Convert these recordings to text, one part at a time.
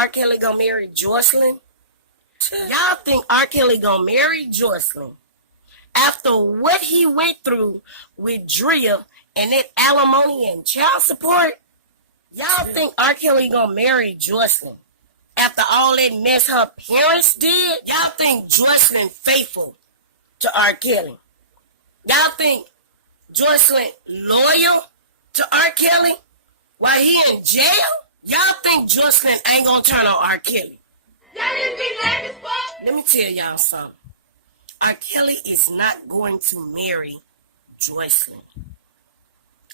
R. Kelly gonna marry Joycelyn? Y'all think R. Kelly gonna marry Joycelyn after what he went through with Drea and that alimony and child support? Y'all think R. Kelly gonna marry Joycelyn after all that mess her parents did? Y'all think Joycelyn faithful to R. Kelly? Y'all think Joycelyn loyal to R. Kelly while he in jail? Y'all think Joycelyn ain't gonna turn on R. Kelly? Y'all didn't be lame as fuck. Let me tell y'all something. R. Kelly is not going to marry Joycelyn.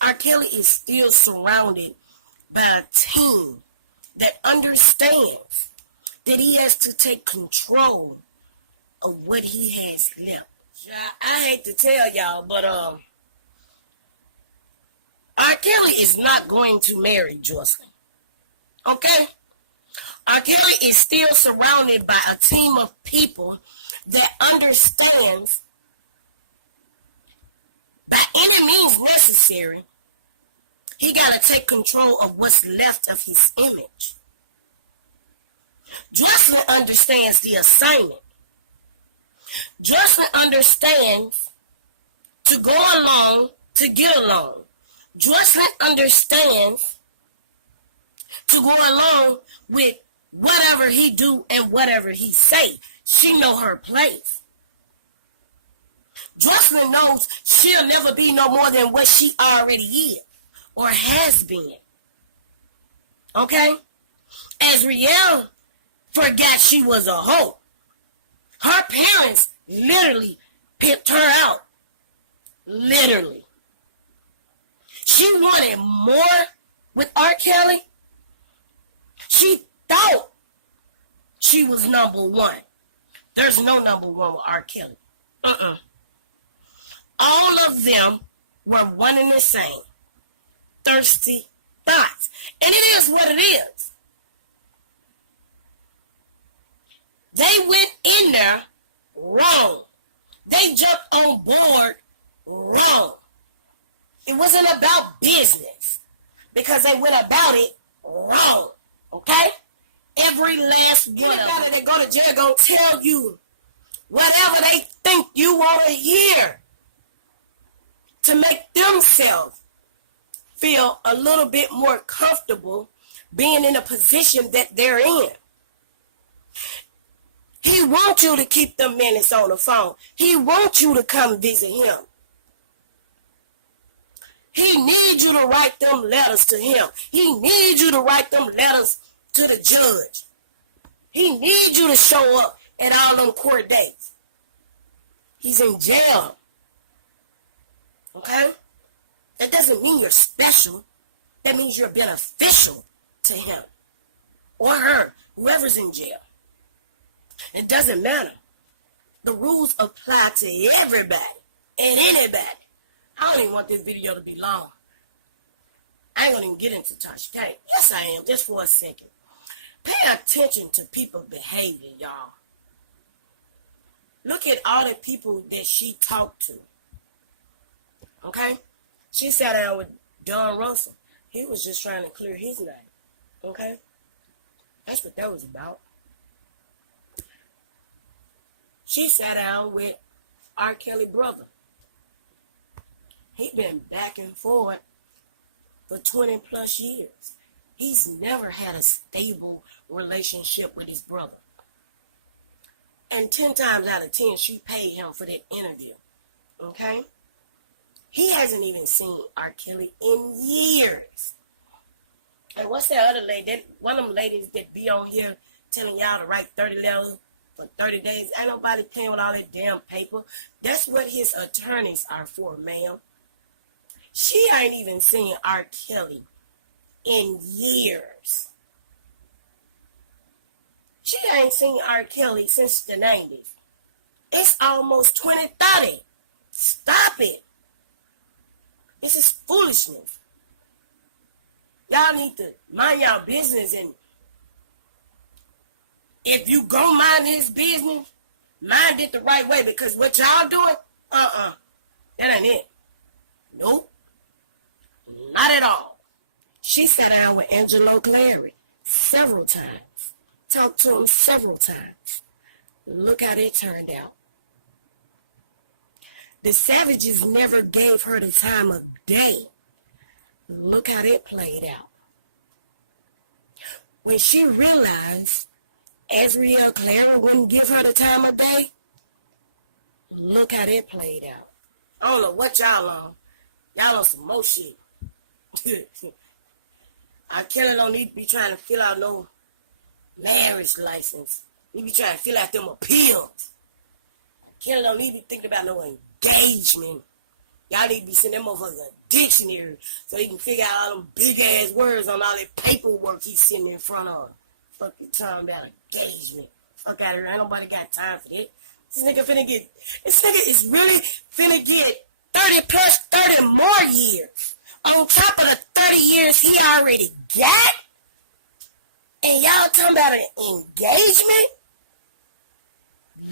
R. Kelly is still surrounded by a team that understands that he has to take control of what he has left. I hate to tell y'all, but R. Kelly is not going to marry Joycelyn. Okay? R. Kelly is still surrounded by a team of people that understands by any means necessary, he got to take control of what's left of his image. Joycelyn understands the assignment. Joycelyn understands to go along to get along. Joycelyn understands to go along with whatever he do and whatever he say. She know her place. Joycelyn knows she'll never be no more than what she already is or has been. Okay? As Riel forgot she was a hoe. Her parents literally pimped her out. Literally. She wanted more with R. Kelly. She thought she was number one. There's no number one with R. Kelly. All of them were one and the same. Thirsty thoughts. And it is what it is. They went in there wrong. They jumped on board wrong. It wasn't about business because they went about it wrong. Okay? Every last one of them that go to jail gonna tell you whatever they think you want to hear to make themselves feel a little bit more comfortable being in a position that they're in. He wants you to keep them minutes on the phone. He wants you to come visit him. He needs you to write them letters to him. He needs you to write them letters to the judge. He needs you to show up at all them court dates. He's in jail. Okay? That doesn't mean you're special. That means you're beneficial to him or her, whoever's in jail. It doesn't matter. The rules apply to everybody and anybody. I don't even want this video to be long. I ain't gonna even get into Tasha K. Yes, I am, just for a second. Pay attention to people's behavior, y'all. Look at all the people that she talked to. Okay? She sat down with Don Russell. He was just trying to clear his name. Okay? That's what that was about. She sat down with R. Kelly brother. He been back and forth for 20 plus years. He's never had a stable relationship with his brother. And 10 times out of 10, she paid him for that interview. Okay? He hasn't even seen R. Kelly in years. And what's that other lady? One of them ladies that be on here telling y'all to write 30 letters for 30 days. Ain't nobody paying with all that damn paper. That's what his attorneys are for, ma'am. She ain't even seen R. Kelly in years. She ain't seen R. Kelly since the 90s. It's almost 2030. Stop it. This is foolishness. Y'all need to mind y'all business, and if you go mind his business, mind it the right way, because what y'all doing, that ain't it. Nope. Not at all. She sat down with Angelo Clary several times. talked to him several times. Look how it turned out. The Savages never gave her the time of day. Look how that played out. When she realized Azriel Clara wouldn't give her the time of day, look how that played out. I don't know what y'all on. Y'all on some more shit. R. Kelly don't need to be trying to fill out no marriage license. He be trying to fill out them appeals. Kelly don't need to be thinking about no engagement. Y'all need to be sending them over a dictionary so he can figure out all them big ass words on all that paperwork he's sitting in front of. Fuck you talking about engagement. Fuck out of here. Ain't nobody got time for that. This nigga is really finna get 30 more years on top of the 30 years he already got. And y'all talking about an engagement?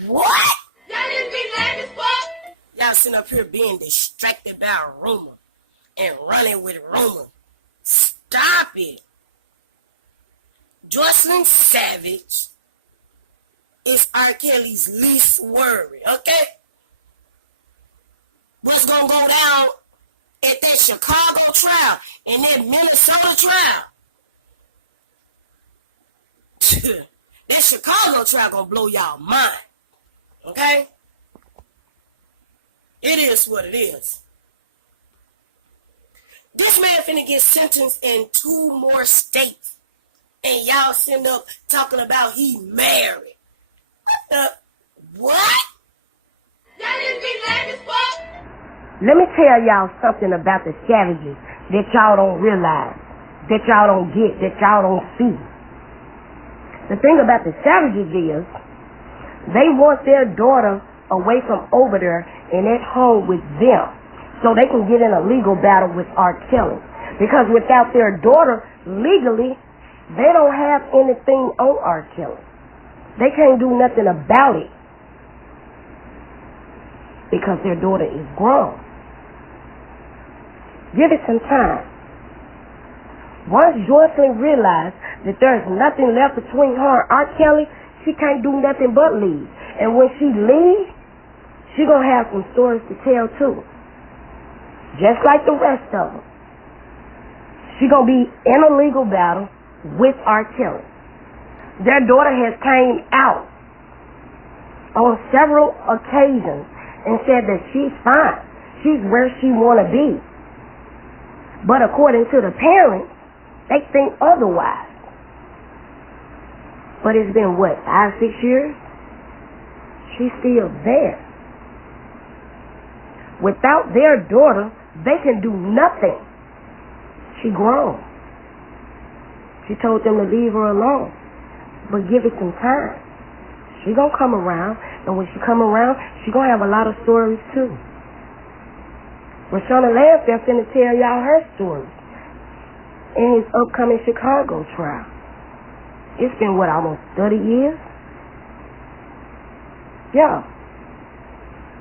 What? Y'all didn't be lame as fuck. Y'all sitting up here being distracted by a rumor and running with rumor. Stop it. Joycelyn Savage is R. Kelly's least worry, okay? What's gonna go down at that Chicago trial and that Minnesota trial? That Chicago trial gonna blow y'all mind, okay? It is what it is. This man finna get sentenced in 2 more states. And y'all sitting up talking about he married. What? Y'all didn't be lame as fuck. Let me tell y'all something about the Savages that y'all don't realize, that y'all don't get, that y'all don't see. The thing about the Savages is they want their daughter away from over there and at home with them so they can get in a legal battle with R. Kelly. Because without their daughter legally, they don't have anything on R. Kelly. They can't do nothing about it because their daughter is grown. Give it some time. Once Joycelyn realized that there's nothing left between her and R. Kelly, she can't do nothing but leave. And when she leaves, she gonna have some stories to tell too. Just like the rest of them. She gonna be in a legal battle with R. Kelly. Their daughter has came out on several occasions and said that she's fine. She's where she wanna be. But according to the parents, they think otherwise. But it's been what, 5, 6 years? She's still there. Without their daughter, they can do nothing. She grown. She told them to leave her alone. But give it some time. She gonna come around, and when she come around, she gonna have a lot of stories too. Shauna Lansdale finna tell y'all her story in his upcoming Chicago trial. It's been what, almost 30 years? Yeah.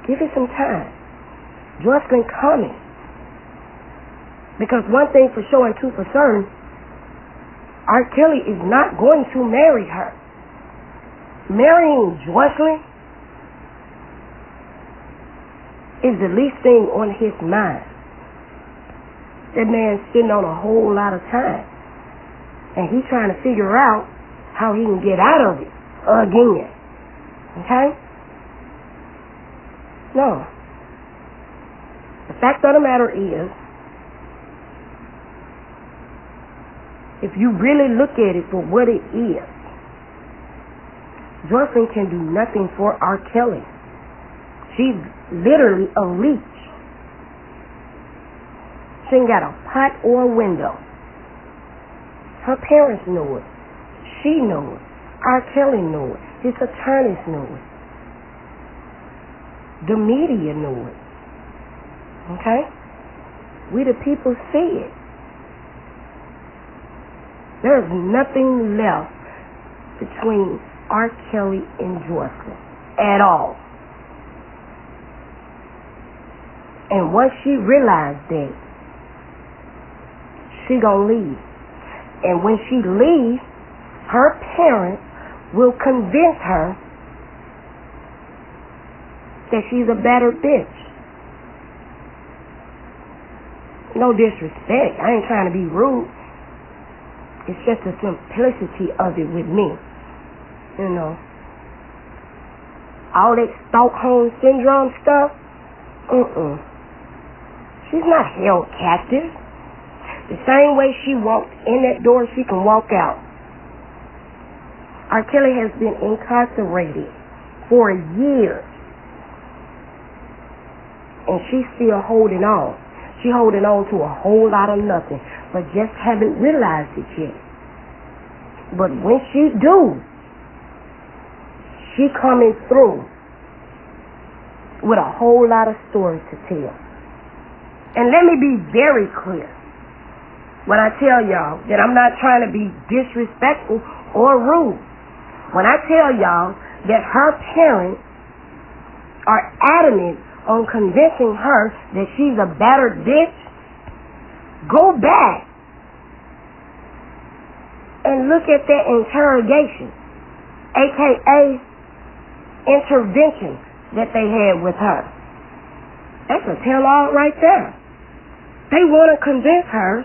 Give it some time. Joycelyn coming. Because one thing for sure and two for certain, R. Kelly is not going to marry her. Marrying Joycelyn is the least thing on his mind. That man's sitting on a whole lot of time. And he's trying to figure out how he can get out of it again. Okay? No. The fact of the matter is, if you really look at it for what it is, Joycelyn can do nothing for R. Kelly. She's literally a leech. She ain't got a pot or a window. Her parents know it. She knows it. R. Kelly knows it. His attorneys know it. The media know it. Okay? We the people see it. There's nothing left between R. Kelly and Joycelyn at all. And once she realized that, she gonna leave. And when she leaves, her parents will convince her that she's a better bitch. No disrespect. I ain't trying to be rude. It's just the simplicity of it with me. You know. All that Stockholm Syndrome stuff, she's not held captive. The same way she walked in that door, she can walk out. R. Kelly has been incarcerated for years. And she's still holding on. She's holding on to a whole lot of nothing, but just haven't realized it yet. But when she do, she coming through with a whole lot of stories to tell. And let me be very clear when I tell y'all that I'm not trying to be disrespectful or rude. When I tell y'all that her parents are adamant on convincing her that she's a battered bitch, go back and look at that interrogation, aka intervention that they had with her. That's a tell-all right there. They want to convince her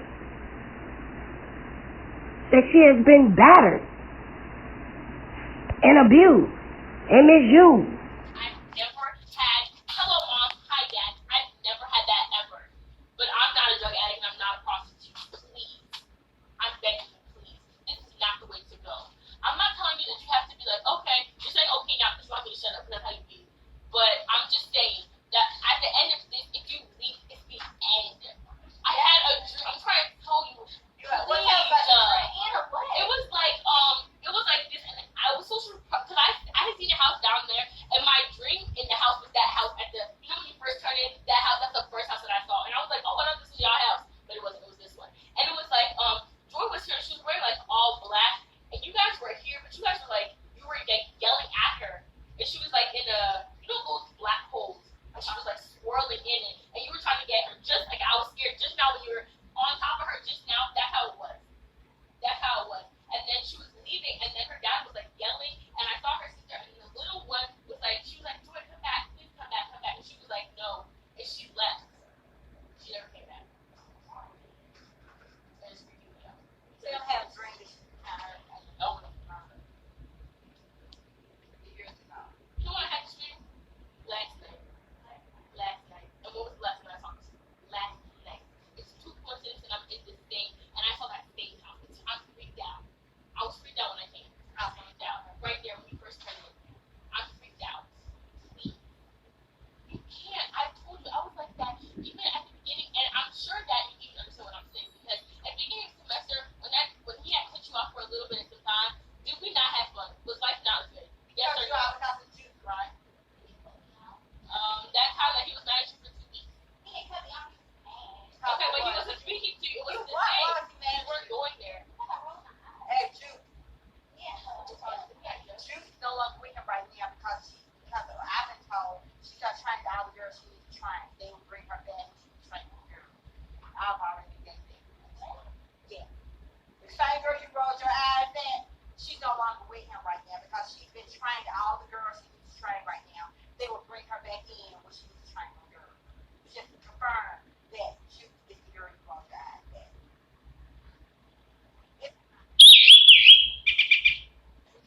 that she has been battered and abused and misused. I've never had, hello mom, hi dad, I've never had that ever. But I'm not a drug addict and I'm not a prostitute. Please. I'm begging you, please. This is not the way to go. I'm not telling you that you have to be like, okay, you're saying okay now because you want me to shut up because that's how you feel. But I'm just saying that at the end of this, if you leave, it's the end. I had a dream, I'm trying to tell you, please, it was like this, and I was so surprised, because I had seen a house down there, and my dream in the house was that house at the, you know when you first turn in, that house, that's the first house that I saw, and I was like, oh, I know this is y'all house, but it wasn't, it was this one, and it was like, Joy was here, and she was wearing like all black, and you guys were here, but you guys were like, you were like yelling at her, and she was like in a, you know those black holes, and she was like swirling in it, and you were trying to get her, just like I was scared, just now when you were on top of her, just now, that's how it was. That's how it was. And then she was leaving, and then her dad was like yelling, and I saw her sister, and the little one was like, she was like, Joy, come back, please come back, and she was like, no, and she left. She never came back. It was freaking me out. They don't have dreams. No. Years ago. You know what I had to dream? Last night. And what was the last night I saw this? Last night. It's two coincidences, and I'm in this thing, and I saw that same house. I'm freaked out. I was freaked out when I came. I was freaked out. Right there when we first turned in. I'm freaked out. Please. You can't. I told you. I was like that even at the beginning, and I'm sure that you even understand what I'm saying, because at the beginning of the semester, when he had cut you off for a little bit of some time, did we not have fun? Was life not as good? Yes or no? Because of juice, right? That time that he was mad at you for 2 weeks. He didn't cut me off. Okay, but he wasn't speaking to you. It was the Why same. was he mad? You weren't going there. Hey, Juice. Juice is no longer with him right now because I've been told she started trying to all the girls she was trying. They would bring her back and she was trying the girl. I've already been there. Yeah. The same girl you rolled your eyes at, she's no longer with him right now because she's been trying to all the girls she was trying right now. They would bring her back in when she was trying the girl. Just to confirm that Juice is the girl you rolled your eyes at.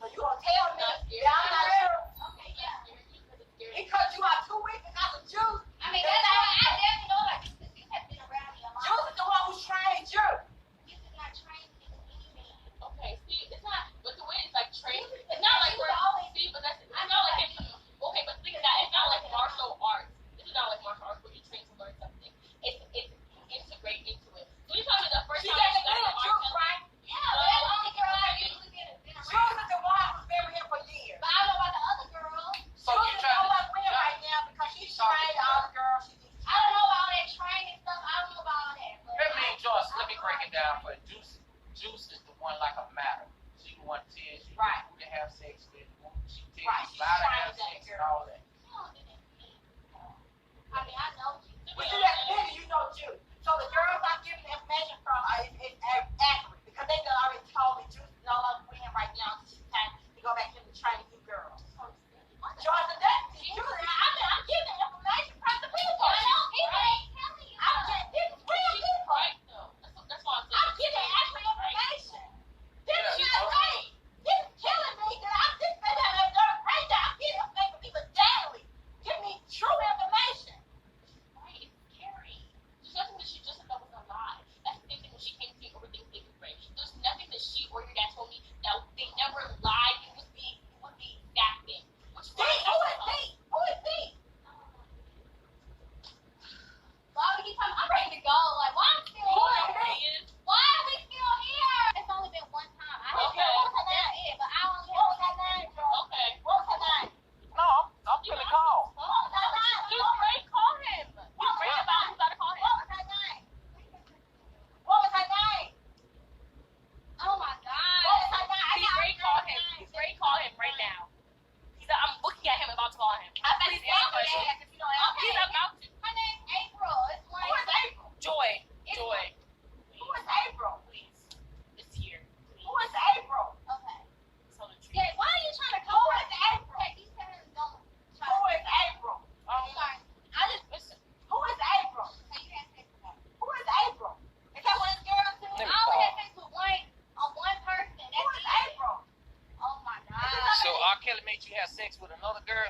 So you gonna tell me that I'm not sure? Okay, yeah. He cut you out 2 weeks because of Juice. I mean, that's how I definitely know that this has been around me a lot. Juice is the one who's trying Juice. This is not trained in any man. Okay, see, it's not, but the way it's like trained, it's not like we're always, see, but that's, it's not like, okay, but think of that, it's not like martial arts. This is not like martial arts where you train to learn something. It's integrate into it. So you told me the first She time got you the got good the Juice, right? Yeah, but that's the only girl I've usually been Juice around. is the one who's been with him for years. But I don't know about the other girls. So Juice is no longer with him right now because she's trying all the girls she needs. I don't know about all that training stuff. I don't know about all that. But Let me, Joyce, let me break it down for you. Juice is the one like a matter. She the one tells you Right. who to have sex with, who she tells Right, you she's how to trying have that sex and girl. all that. I mean, I know you. But you that nigga, you know Juice. So the girls I'm giving the information from is accurate because they done already told me Juice is no longer with him right now. So she's time to go back to Joycelyn, that's true. I'm giving information from the people. I know people ain't telling you. I'm just, this is real people. Right though. That's why I'm saying. I'm giving actual information. This is not right. This is killing me. That I'm this baby having a dirt right now. I'm getting information from people daily. Give me true information. Right, it's scary. There's nothing that she just said that was a lie. That's the same thing when she came to me over Thanksgiving break. There's nothing that she or your dad told me that they never lied. It would be that thing. Which is Who is me? Who is me? Why would he come? I'm ready to go. Like, why I'm still Who here? is me? Why are we still here? It's only been one time. I had Okay. what was her name? But I only What was her name? Okay. What was her name? No, I'm finna call. What was her name? You Ray, call him. You Ray about you gotta call him. What was her name? What was her name? Oh my God. What was her name? I He's got Ray, her call name. him. He's Ray, call him right now. I'm looking at him about to call him. I bet Please he's answer over question. there because you don't answer. He's about to. Her name's April. It's Who like is April? Joy. Joy. Who is April? Please. It's here. Please. Who is April? okay. Tell the truth. Yeah, why are you trying to Who come? is April? Okay, you said don't try. Who is April? Sorry. I just Listen. Who is April? say you had sex with her. Who is April? Is that what this girl I too? Let me only call. had sex with one person. Who That's is it. April? Oh my God. So R. Kelly made you have sex with another girl?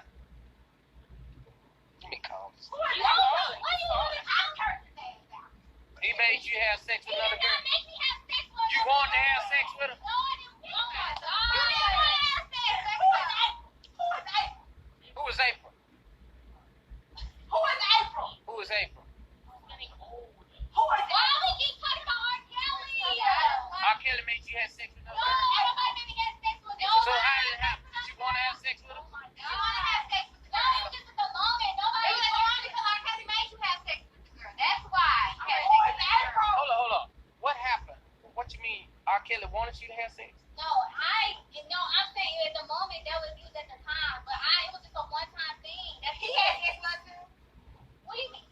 Let me call this. Who is No, April? why you want to I'm cursing names out. He made you have sex with You another did girl? not make me have sex with her. You wanted to have sex with her? No, I didn't. Oh my God. You didn't want to have sex. Who is April? Who is April? Who is April? Who is April? Who is April? It's getting old. Who is Why April? we keep talking about R. Kelly? R. Kelly made you have sex with No, another girl? nobody made me have sex with So nobody. how did it happen? Did you want to have sex with her? Oh my God. You want to have sex with the girl? No, it was just at the moment. Nobody It was was at the on because R. Kelly made you have sex with the girl. That's why. You had Who sex is with the girl. April? Hold on. What happened? What you mean? R. Kelly wanted you to have sex? No, I'm saying at the moment that was used at the time, but it was just a one-time thing. That's He had sex with her too? What do you mean?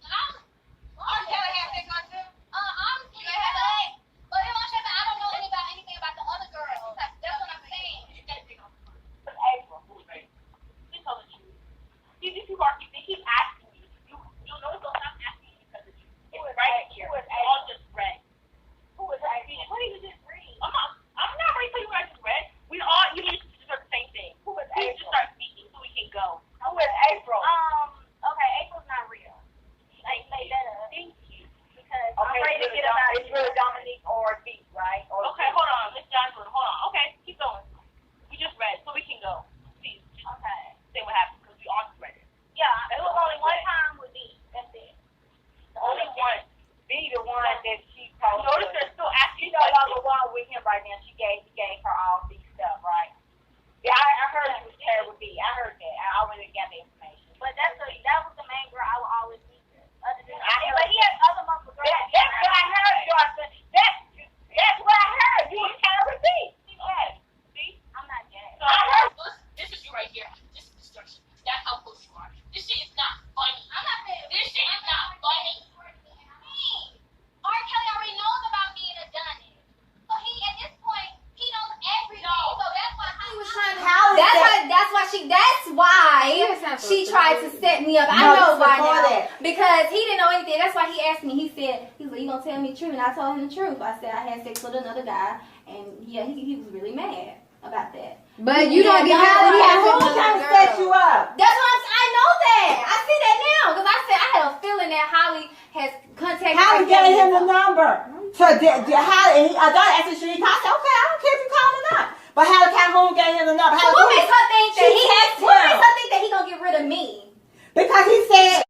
R. Kelly had sex with her too? Obviously, You had sex? but I don't know anything about the other girls. That's what I'm saying. Who's April? Who is April? Please tell the truth. These people are they keep asking you. You know they'll stop asking you because of you. It's right here. Who is It's all just red. Who is April? What did you just read? I'm not ready to tell you what I just read. We all you need to do the same thing. Who is Please April? just start speaking so we can go. Who is April? Okay, April's not real. Like that up. Thank you. Because Okay, it's really Dominique or B, right? Or Okay, hold on. Miss Johnson, hold on. Okay, keep going. We just read so we can go. Please, just say what happened because we all just read it. Yeah, it was only one time with me. That's it. the only one, be the one that she told Notice us. they're still asking She no longer one with him right now. He gave her all these stuff, right? Yeah, I heard she was paired with B. I heard that. I already got the information. But that was the main girl I would always be with. Other than But he had other muscle girls. That's what I heard, Joycelyn. That's what I heard. You was paired with B. Yes. See? I'm not gay. So, this is you right here. This is destruction. That's how close you are. This shit is not funny. I'm not saying This shit is not funny. R. Kelly already knows about me and done it. So at this point, he knows everything. So that's why He was trying to. How is That's why she tried to set me up. I No, know it's why before now. that. Because he didn't know anything. That's why he asked me. He was like, you gonna tell me the truth? And I told him the truth. I said I had sex with another guy, and yeah, he was really mad about that. But you don't be Yeah, mad when you have yeah, who trying to set you up? That's what I know that. I see that now because I said I had a feeling that Holly has contacted. How R. we get Kelly him the before. number? So how? I thought I said, should he call? I said, okay, I don't care if you call him or not. But how Calhoun get him the